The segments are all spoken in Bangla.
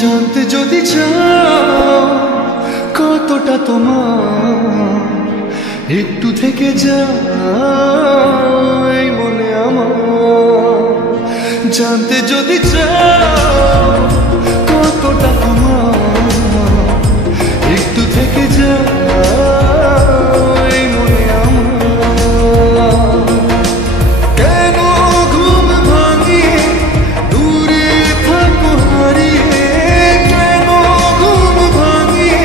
জানতে যদি চাও কতটা তোমার, একটু থেকে যাও এই মনে আমার। জানতে যদি চাও কতটা তোমার, একটু থেকে যাও এই মনে আমার। কেন ঘুম ভাঙিয়ে দূরে থাকো হারিয়ে, কেন ঘুম ভাঙিয়ে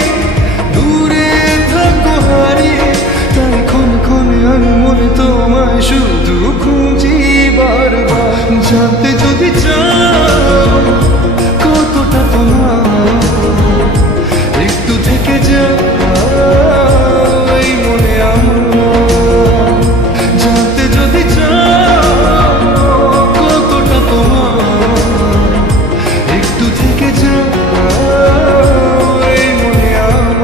দূরে থাকো হারিয়ে, তাই ক্ষণে ক্ষণে আমি মনে তোমায় শুধু খুঁজি বারবার। জানতে যদি চাও কতটা তোমার, একটু থেকে যাও এই মনে আমার। জানতে যদি চাও কতটা তোমার, একটু থেকে যাও এই মনে আমার।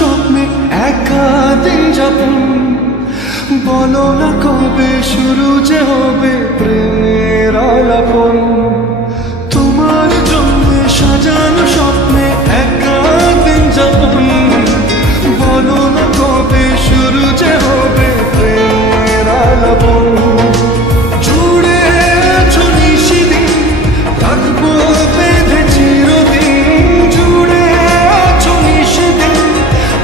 স্বপ্নে একা দিন যাপন, বলো না কবে শুরু যে হবে প্রেমের আলাপন। তোমার জন্য সাজানো স্বপ্নে একা দিন যাপন, বলো না কবে শুরু যে হবে প্রেমের আলাপন। জুড়ে আছো নিশিদিন, রাখবো বেঁধে চিরদিন। জুড়ে আছো নিশিদিন,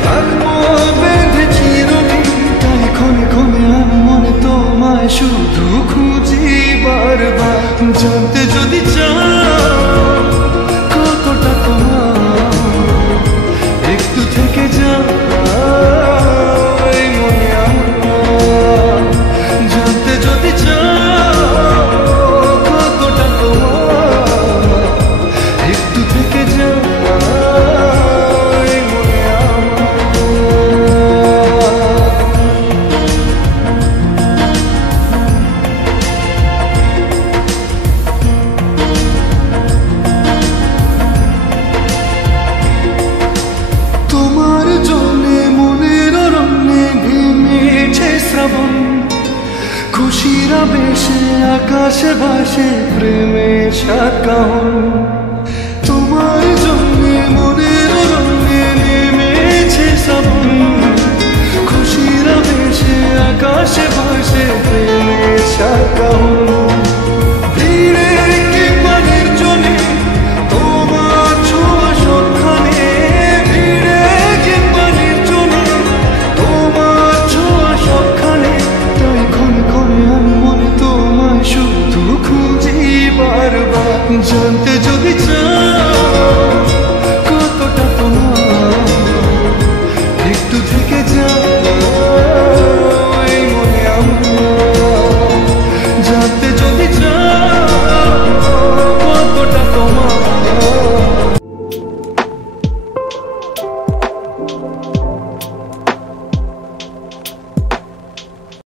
রাখবো বেঁধে চিরদিন। তাই ক্ষণে ক্ষণে আমি মনে তোমায় শুধু খুঁজি বারবার। জানতে যদি চাও কতটা তোমার, একটু থেকে যাও এই মনে আমার। জানতে যদি চাও কতটা তোমার, একটু থেকে যাও এই মনে আমার। তোমার জন্যে মনের অরণ্যে নেমেছে শ্রাবণ, খুশির আবেশে আকাশে ভাসে প্রেমের সাকাহন। তোমার জন্যে মনের অরণ্যে নেমেছে শ্রাবণ, খুশির আবেশে আকাশে ভাসে প্রেমের সাকাহন। ভিড়ে কিংবা নির্জনে তোমার ছোঁয়া সবখানে, ভিড়ে কিংবা নির্জনে তোমার ছোঁয়া সবখানে। তাই ক্ষণে ক্ষণে আমি মনে তোমায় শুধু খুঁজি বারবার। জানতে